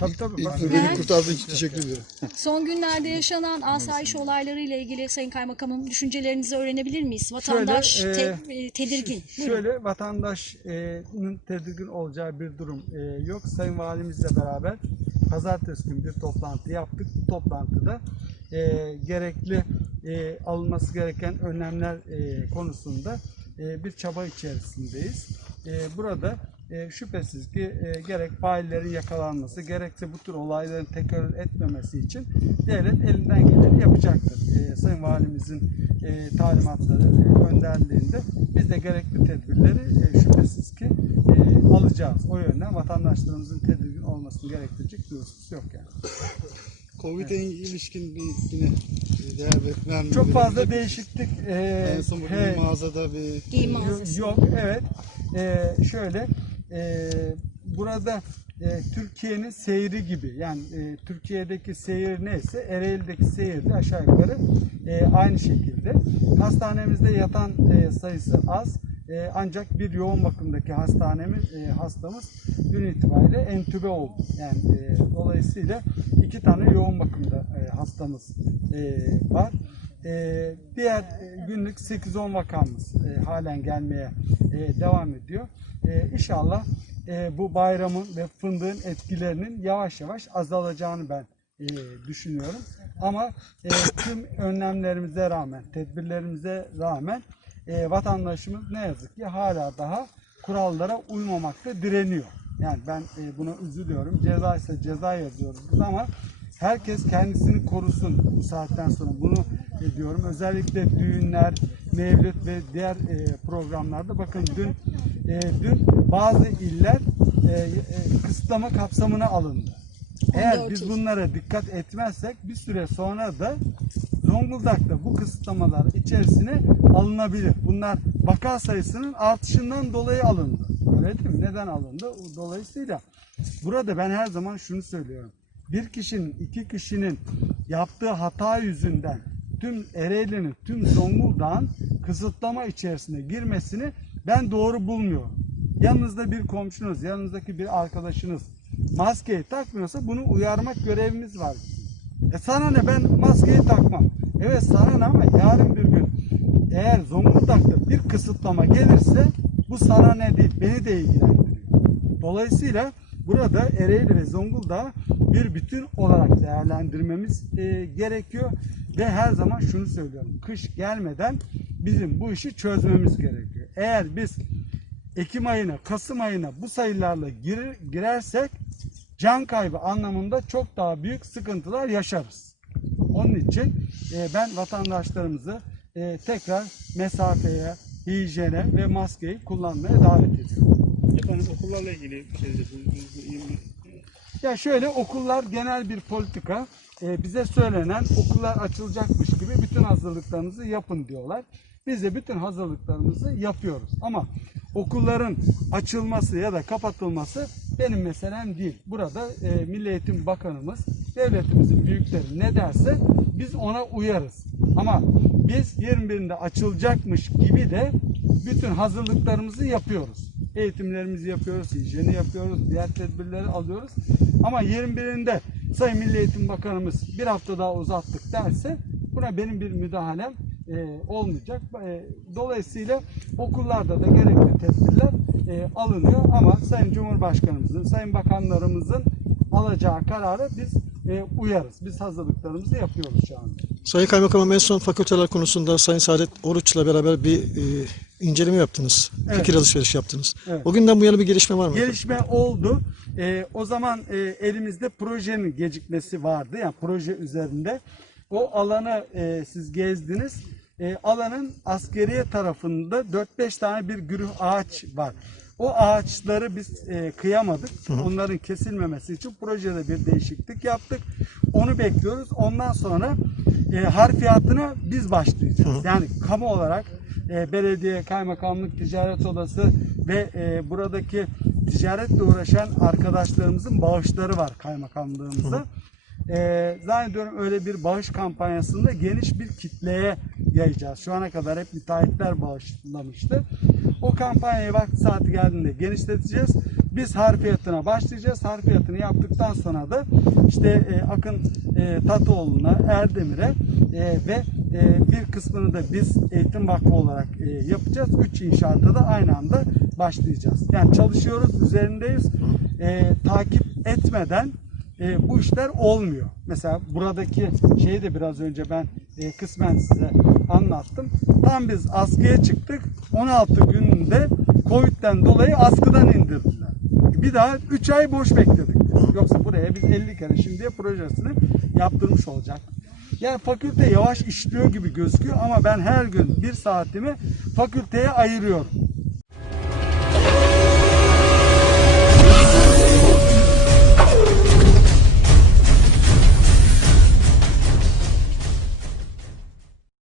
Tabii tabii. Ben- beni kurtardığın için teşekkür ederim. Son günlerde yaşanan asayiş olayları ile ilgili Sayın Kaymakamım düşüncelerinizi öğrenebilir miyiz? Vatandaş Şöyle, te- e, tedirgin. Buyurun. Şöyle vatandaşın tedirgin olacağı bir durum e, yok. Sayın Valimizle beraber pazartesi günü bir toplantı yaptık. Bu toplantıda e, gerekli e, alınması gereken önlemler e, konusunda e, bir çaba içerisindeyiz. E, burada e, şüphesiz ki e, gerek faillerin yakalanması gerekse bu tür olayların tekrar etmemesi için devlet elinden geleni yapacaktır. E, Sayın Valimizin e, talimatları e, önderliğinde biz de gerekli tedbirleri e, şüphesiz ki e, alacağız. O yönden vatandaşlarımızın tedirgin olmasını gerektirecek bir husus yok yani. Covid'e ilişkin bir yine değer vermem. Çok fazla değişiklik e, En son bugün he- bir mağazada bir Giyim mağazası. Yok, evet. Ee, şöyle, e, burada e, Türkiye'nin seyri gibi, yani e, Türkiye'deki seyir neyse, Ereğli'deki seyir de aşağı yukarı e, aynı şekilde. Hastanemizde yatan e, sayısı az, e, ancak bir yoğun bakımdaki hastanemiz, e, hastamız dün itibariyle entübe oldu. Yani e, dolayısıyla iki tane yoğun bakımda e, hastamız e, var. Ee, diğer e, günlük 8-10 vakamız e, halen gelmeye e, devam ediyor. E, inşallah e, bu bayramın ve fındığın etkilerinin yavaş yavaş azalacağını ben e, düşünüyorum. Ama e, tüm önlemlerimize rağmen, tedbirlerimize rağmen e, vatandaşımız ne yazık ki hala daha kurallara uymamakta direniyor. Yani ben e, buna üzülüyorum. Ceza ise ceza yazıyoruz biz ama herkes kendisini korusun bu saatten sonra. Bunu e, diyorum. Özellikle düğünler, mevlüt ve diğer e, programlarda bakın dün e, dün bazı iller kısıtlama kapsamına alındı. Eğer 14 biz bunlara dikkat etmezsek bir süre sonra da Zonguldak'ta bu kısıtlamalar içerisine alınabilir. Bunlar vaka sayısının artışından dolayı alındı. Öyle değil mi? Neden alındı? Dolayısıyla burada ben her zaman şunu söylüyorum. Bir kişinin, iki kişinin yaptığı hata yüzünden tüm Ereğli'nin, tüm Zonguldak'ın kısıtlama içerisine girmesini ben doğru bulmuyorum. Yanınızda bir komşunuz, yanınızdaki bir arkadaşınız maskeyi takmıyorsa bunu uyarmak görevimiz var. E sana ne ben maskeyi takmam. Evet sana ne ama yarın bir gün eğer Zonguldak'ta bir kısıtlama gelirse bu sana ne değil beni de ilgilendiriyor. Dolayısıyla burada Ereğli ve Zonguldak'ı bir bütün olarak değerlendirmemiz e, gerekiyor ve her zaman şunu söylüyorum. Kış gelmeden bizim bu işi çözmemiz gerekiyor. Eğer biz Ekim ayına, Kasım ayına bu sayılarla girer, girersek can kaybı anlamında çok daha büyük sıkıntılar yaşarız. Onun için e, ben vatandaşlarımızı e, tekrar mesafeye, hijyene ve maskeyi kullanmaya davet ediyorum. Efendim okullarla ilgili bir şey? Ya şöyle okullar genel bir politika. Ee, bize söylenen okullar açılacakmış gibi bütün hazırlıklarınızı yapın diyorlar. Biz de bütün hazırlıklarımızı yapıyoruz. Ama okulların açılması ya da kapatılması benim meselem değil. Burada e, Milli Eğitim Bakanımız, devletimizin büyükleri ne derse biz ona uyarız. Ama biz 21'inde açılacakmış gibi de bütün hazırlıklarımızı yapıyoruz. Eğitimlerimizi yapıyoruz, hijyeni yapıyoruz, diğer tedbirleri alıyoruz. Ama 21'inde Sayın Milli Eğitim Bakanımız bir hafta daha uzattık derse buna benim bir müdahalem e, olmayacak. E, dolayısıyla okullarda da gerekli tedbirler e, alınıyor ama Sayın Cumhurbaşkanımızın, Sayın Bakanlarımızın alacağı kararı biz e, uyarız. Biz hazırlıklarımızı yapıyoruz şu anda. Sayın Kaymakamım en son fakülteler konusunda Sayın Saadet Oruç'la beraber bir e, inceleme yaptınız. Evet. Fikir alışverişi yaptınız. Evet. O günden bu yana bir gelişme var mı? Gelişme oldu. Ee, o zaman e, elimizde projenin gecikmesi vardı. Yani proje üzerinde. O alanı e, siz gezdiniz. E, alanın askeriye tarafında 4-5 tane bir güruh ağaç var. O ağaçları biz e, kıyamadık. Onların kesilmemesi için projede bir değişiklik yaptık. Onu bekliyoruz. Ondan sonra e, harfiyatına biz başlayacağız. Yani kamu olarak e, belediye, kaymakamlık, ticaret odası ve e, buradaki ticaretle uğraşan arkadaşlarımızın bağışları var kaymakamlığımıza. E, zannediyorum öyle bir bağış kampanyasında geniş bir kitleye yayacağız. Şu ana kadar hep müteahhitler bağışlamıştı. O kampanyayı vakti saati geldiğinde genişleteceğiz. Biz harfiyatına başlayacağız. Harfiyatını yaptıktan sonra da işte e, Akın e, Tatoğlu'na, Erdemir'e e, ve e, bir kısmını da biz Eğitim Vakfı olarak e, yapacağız. Üç inşaata da aynı anda başlayacağız. Yani çalışıyoruz, üzerindeyiz. E, takip etmeden e, bu işler olmuyor. Mesela buradaki şeyi de biraz önce ben e, kısmen size anlattım. Tam biz askıya çıktık. 16 günde Covid'den dolayı askıdan indirdiler. Bir daha 3 ay boş bekledik. Yoksa buraya biz 50 kere şimdiye projesini yaptırmış olacak. Yani fakülte yavaş işliyor gibi gözüküyor ama ben her gün bir saatimi fakülteye ayırıyorum.